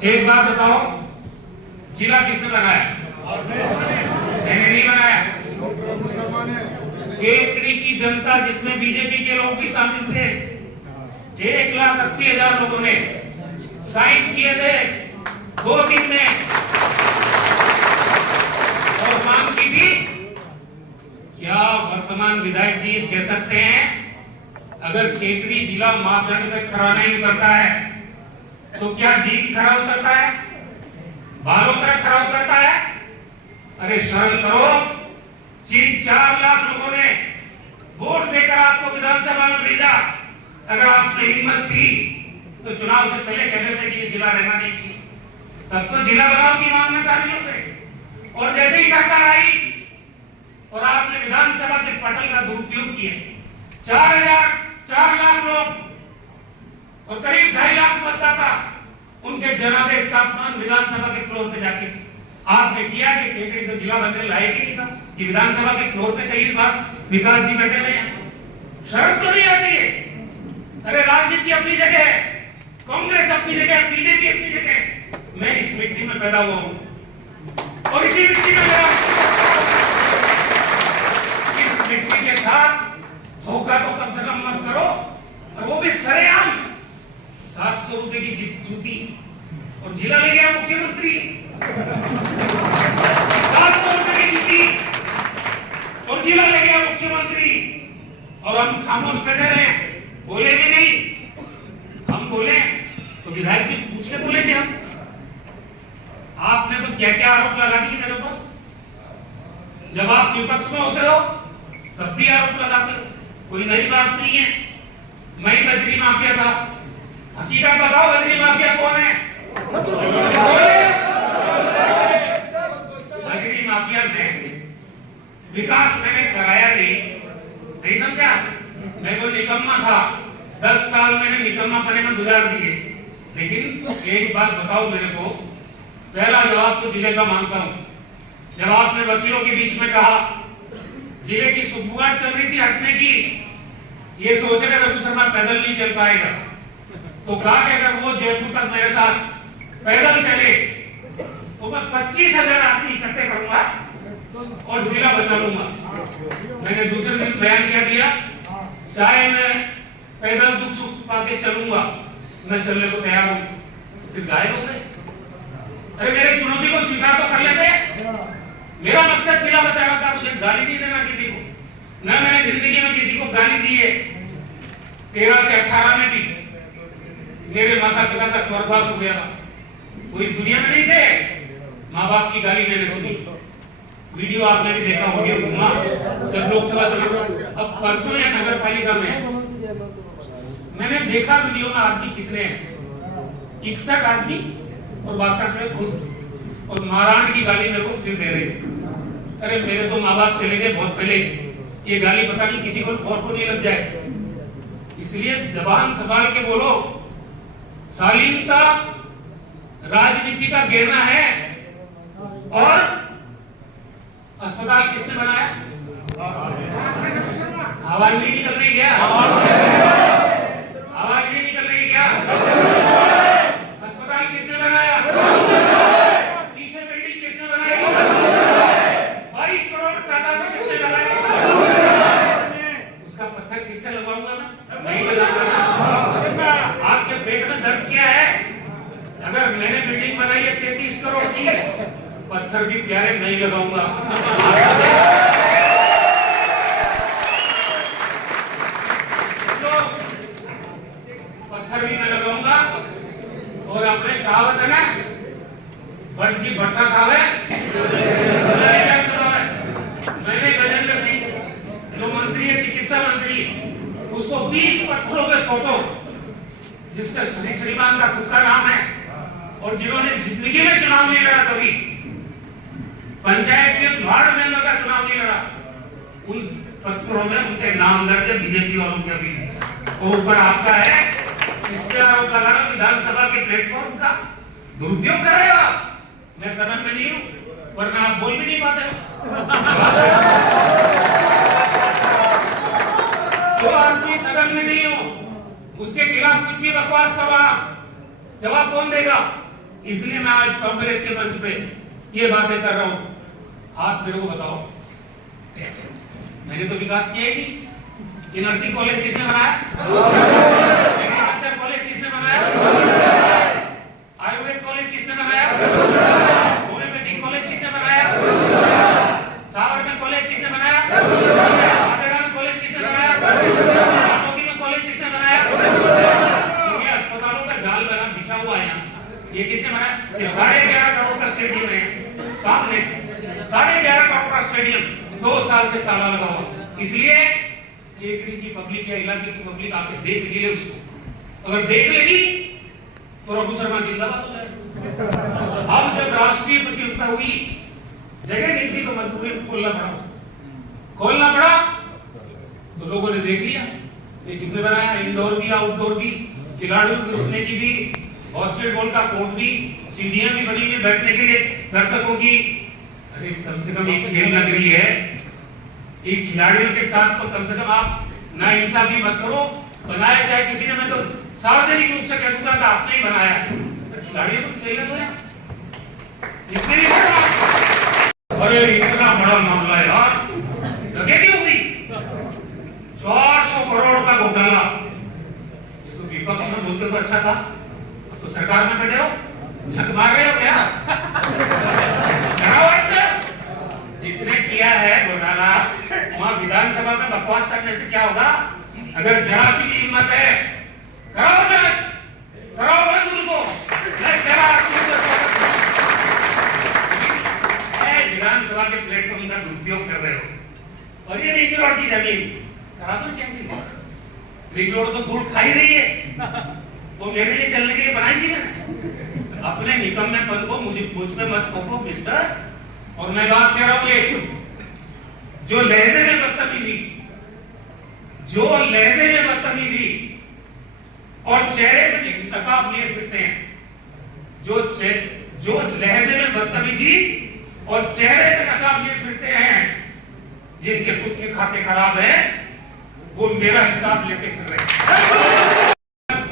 एक बात बताओ, जिला किसने बनाया? मैंने नहीं बनाया। केकड़ी की जनता जिसमें बीजेपी के लोग भी शामिल थे, 1,80,000 लोगों ने साइन किए थे 2 दिन में और मांग की थी। क्या वर्तमान विधायक जी कह सकते हैं अगर केकड़ी जिला मापदंड पे खरा नहीं उतरता है तो क्या डीग खरा उतरता है, बालोतरा खरा उतरता है? अरे शर्म करो। जिन 4 लाख लोगों ने वोट देकर आपको विधानसभा में भेजा, अगर आप में हिम्मत थी तो चुनाव से पहले कहते थे कि ये जिला रहना नहीं चाहिए, तब तो जिला बनाओ की मांग में शामिल हो गए। और जैसे ही सरकार आई और आपने विधानसभा के पटल का दुरुपयोग किया, 4 लाख लोग और करीब 2.5 लाख मतदाता उनके जनादेश का अपमान विधानसभा के फ्लोर पे जाके आपने किया कि केकड़ी तो जिला बनने लायक ही नहीं था। ये विधानसभा के फ्लोर पे कई बार विकास जी बैठे हुए हैं, शर्म तो नहीं आती है? अरे राजनीति अपनी जगह है, कांग्रेस अपनी जगह, बीजेपी अपनी जगह। मैं इस मिट्टी में पैदा हुआ हूं और इसी मिट्टी में मेरा, इस मिट्टी के साथ धोखा तो कम से कम मत करो, और वो भी सरेआम। 700 रुपए की जूती और जिला ले गया मुख्यमंत्री। 700 रुपए की जूती और जिला ले गया मुख्यमंत्री, और हम खामोश बैठे रहे, बोले भी नहीं। हम बोले तो विधायक जी पूछ के बोलेंगे हम। आपने तो क्या क्या आरोप लगा दिए मेरे ऊपर। जब आप विपक्ष में होते हो तब भी आरोप लगाते हो, कोई नई बात नहीं है। मैं ही बजरी माफिया था, हकीकत बताओ बजरी माफिया कौन है? बजरी माफिया में विकास मैंने कराया नहीं समझा? मैं तो निकम्मा था, 10 साल मैंने निकम्मापने में गुजार दिए। लेकिन एक बात बताओ मेरे को, पहला जवाब तो जिले का मांगता हूं। जब आपने वकीलों के बीच में कहा जिले की सुबुआट चल रही थी हटने की, ये सोच रहे रघु शर्मा पैदल नहीं चल पाएगा, तो कहा कि अगर वो जयपुर तक मेरे साथ पैदल चले तो मैं 25,000 आदमी इकट्ठे करूंगा और जिला बचा लूंगा। मैंने दूसरे दिन बयान क्या दिया, चाहे मैं पैदल दुख सुख पाके चलूंगा, मैं चलने को तैयार हूं। फिर गायब हो गए। अरे मेरी चुनौती को स्वीकार तो कर लेते। मेरा मकसद जिला बचाना था, मुझे गाली नहीं देना किसी को। न मैंने जिंदगी में किसी को गाली दी है। 13 से 18 में भी मेरे माता पिता का स्वर्गवास हो गया था, वो इस दुनिया में नहीं थे। माँ बाप की गाली मैंने सुनी, वीडियो आपने भी देखा, ऑडियो घूमा जब लोकसभा चुनाव। अब परसों या नगर पालिका में मैंने देखा वीडियो में आदमी कितने हैं, 61 आदमी और 62 में खुद, और महाराण की गाली मेरे को फिर दे रहे। अरे मेरे तो माँ बाप चले गए बहुत पहले, ये गाली पता नहीं किसी को और को नहीं लग जाए। इसलिए जबान संभाल के बोलो। शालीनता राजनीति का गहना है। और अस्पताल किसने बनाया? आवाज नहीं निकल रही क्या? आवाज नहीं निकल रही क्या? अस्पताल किसने बनाया? पीछे बिल्डिंग किसने बनाई? 22 करोड़ टाटा से किसने लगाया? उसका पत्थर किससे लगवाऊंगा मैं? नहीं लगाऊंगा ना। आपके पेट में दर्द क्या है? अगर मैंने बिल्डिंग बनाई है 33 करोड़ की, पत्थर भी प्यारे नहीं लगाऊंगा। तो पत्थर भी मैं लगाऊंगा। और अपने कहावत है ना, भट्ट जी भट्टा खावे मैंने गजेंद्र सिंह जो मंत्री है, चिकित्सा मंत्री, उसको 20 पत्थरों पे फोटो जिसमें श्रीमान का खुद का नाम है और जिन्होंने जिंदगी में चुनाव नहीं लड़ा, कभी पंचायत के वार्ड मेंबर का चुनाव नहीं लड़ा, उन पत्थरों में उनके नाम दर्ज है, बीजेपी वालों के अभी नहीं। और ऊपर आपका है, इस पे आरोप लगा रहा हूं विधानसभा के प्लेटफॉर्म का दुरुपयोग कर रहे हो आप। मैं सदन में नहीं हूं, वरना आप बोल भी नहीं पाते हो। जो आदमी सदन में नहीं हो उसके खिलाफ कुछ भी बकवास करो आप, जवाब कौन देगा? इसलिए मैं आज कांग्रेस के मंच पे ये बातें कर रहा हूं। आप मेरे को बताओ, मैंने तो विकास किया ही नहीं। ये नर्सिंग कॉलेज किसने बनाया? एग्रीकल्चर कॉलेज किसने बनाया? आयुर्वेद कॉलेज किसने बनाया? होम्योपैथिक कॉलेज किसने बनाया? सावर में कॉलेज किसने बनाया? आदेरा में कॉलेज किसने बनाया? रामोगी में कॉलेज किसने बनाया? ये अस्पतालों का जाल बना बिछा हुआ है यहाँ। ये किसने बनाया? ये 11.5 करोड़ का स्टेडियम है सामने, 11.5 करोड़ का स्टेडियम 2 साल से ताला लगा हुआ। इसलिए केकड़ी की पब्लिक या इलाके की पब्लिक आके देख भी ले उसको। अगर देख लेगी तो रघु शर्मा जिंदाबाद हो जाएगा। अब जब राष्ट्रीय प्रतियोगिता हुई, जगह नहीं थी तो मजबूरी में खोलना पड़ा तो लोगों ने देख लिया ये किसने बनाया। इंडोर भी आउटडोर भी, खिलाड़ियों के रुकने की भी, बास्केटबॉल का कोर्ट भी, सीढ़ियां भी बनी हुई बैठने के लिए दर्शकों की। अरे कम से कम एक खेल नगरी है, एक खिलाड़ियों के साथ तो कम से कम आप ना इंसाफी मत करो। बनाया चाहे किसी ने, मैं तो सार्वजनिक रूप से कह दूंगा कि आपने ही बनाया, तो खिलाड़ियों को खेलने दो यार, इसमें भी शर्म। अरे इतना बड़ा मामला है यार, लगे क्यों हुई 400 करोड़ का घोटाला। ये तो विपक्ष में बोलते तो अच्छा था, अब तो सरकार में बैठे हो, झक मार रहे हो क्या? जिसने किया है घोटाला वहां विधानसभा में बकवास करने से क्या होगा? अगर जरा सी भी हिम्मत है, कराओ जांच, कराओ बंद उनको। विधानसभा के प्लेटफॉर्म का दुरुपयोग कर रहे हो। और ये रिंग रोड की जमीन करा दो कैंसिल। रिंग रोड तो धूल खा ही रही है, वो मेरे लिए चलने के लिए बनाई थी मैंने। अपने निकम्मेपन को मुझ पे मत थोपो मिस्टर। और मैं बात कह रहा हूं, एक जो लहजे में बदतमीजी और चेहरे पे नकाब लिए फिरते हैं, जो लहजे में बदतमीजी और चेहरे पे नकाब लिए फिरते हैं, जिनके खुद के खाते खराब है, वो मेरा हिसाब लेके फिर रहे हैं।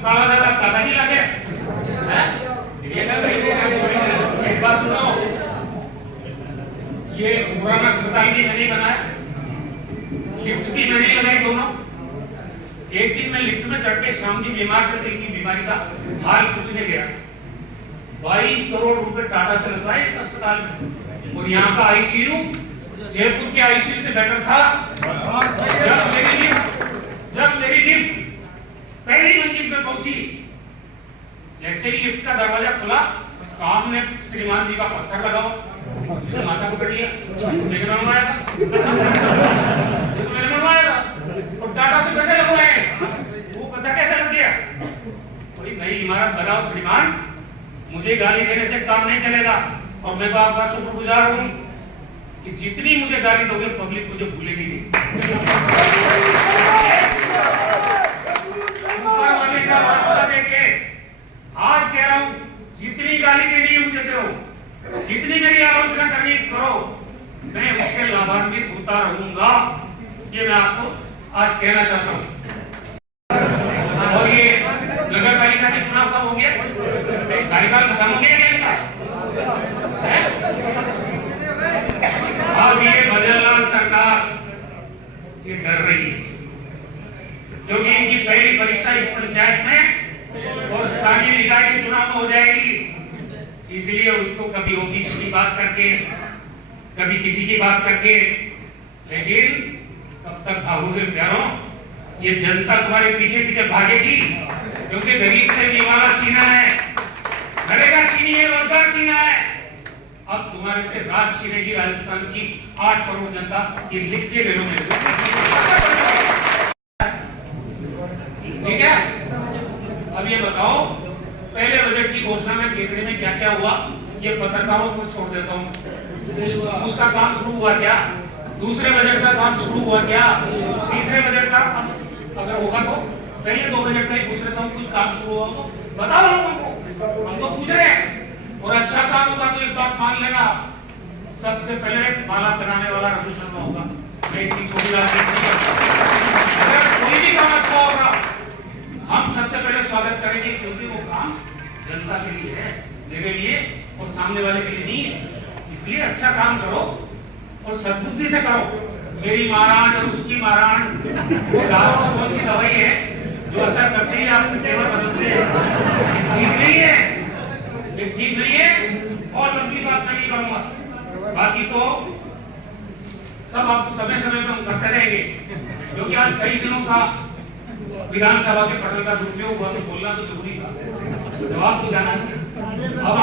काला दादा काला ही लगे एक बात सुनो, ये पुराना अस्पताल भी मैंने बनाया, लिफ्ट भी मैंने लगाई दोनों। एक दिन मैं लिफ्ट में चढ़ के शाम जी बीमार थे, दिल की बीमारी का हाल पूछने गया। 22 करोड़ रुपए टाटा से लगवाए इस अस्पताल में, और यहाँ का आईसीयू जयपुर के आईसीयू से बेटर था। जब मेरी लिफ्ट पहली मंजिल पे पहुंची, जैसे ही लिफ्ट का दरवाजा खुला, सामने श्रीमान जी का पत्थर लगा हुआ, मैंने माथा पकड़ लिया, मेरे मनवाया था। और टाटा से पैसे लगवाए, वो पता कैसे लग गया? कोई नई इमारत बनाओ श्रीमान, मुझे गाली देने से काम नहीं चलेगा। और मैं तो आपका शुक्रगुजार हूं कि जितनी मुझे गाली दोगे पब्लिक मुझे भूलेगी नहीं। ऊपर वाले का वास्ता देके आज कह रहा हूं, जितनी गाली देनी है मुझे दो, जितनी मेरी आलोचना करनी करो, मैं उससे लाभान्वित होता रहूंगा। ये मैं आपको आज कहना चाहता हूं। और ये नगर पालिका के चुनाव कब होंगे? कार्यकाल खत्म हो गया क्या इनका? अब ये भजनलाल सरकार ये डर रही है, क्योंकि इनकी पहली परीक्षा इस पंचायत में और स्थानीय निकाय के चुनाव में हो जाएगी। इसलिए उसको कभी ओबीसी की बात करके, कभी किसी की बात करके, लेकिन कब तक भागोगे प्यारों? ये जनता तुम्हारे पीछे पीछे भागेगी, क्योंकि गरीब से निवाला छीना है, नरेगा छीनी है, रोजगार छीना है। अब तुम्हारे से राज छीनेगी राजस्थान की 8 करोड़ जनता। ये लिख के ले लो मेरे से, ठीक है? अब ये बताओ, पहले बजट की घोषणा में केकड़े में क्या क्या हुआ, ये पत्रकारों को छोड़ देता हूँ। उसका काम शुरू हुआ क्या? दूसरे बजट का काम शुरू हुआ क्या? तीसरे बजट का अगर होगा तो पहले 2 बजट का ही पूछ लेता हूँ, कुछ काम शुरू हुआ तो बताओ लोगों को, हम तो पूछ रहे हैं। और अच्छा काम होगा तो एक बात मान लेना, सबसे पहले माला बनाने वाला रघु शर्मा होगा। मैं इतनी छोटी बात नहीं, अगर कोई भी काम अच्छा होगा हम सबसे पहले स्वागत करेंगे, क्योंकि वो काम जनता के लिए है। मेरे लिए और सामने वाले के लिए नहीं है। इसलिए अच्छा काम करो और सद्बुद्धि से करो। मेरी माराण और उसकी माराण, ये दारू तो कौन सी दवाई है जो असर करती है आपके तेवर बदलते हैं? ठीक नहीं है, ये ठीक नहीं है। और लंबी बात मैं नहीं करूंगा, बाकी तो सब आप समय समय पर हम करते रहेंगे, क्योंकि आज कई दिनों का विधानसभा के पटल का दुरुपयोग हुआ, तो बोलना तो जरूरी था, जवाब तो जाना चाहिए। अब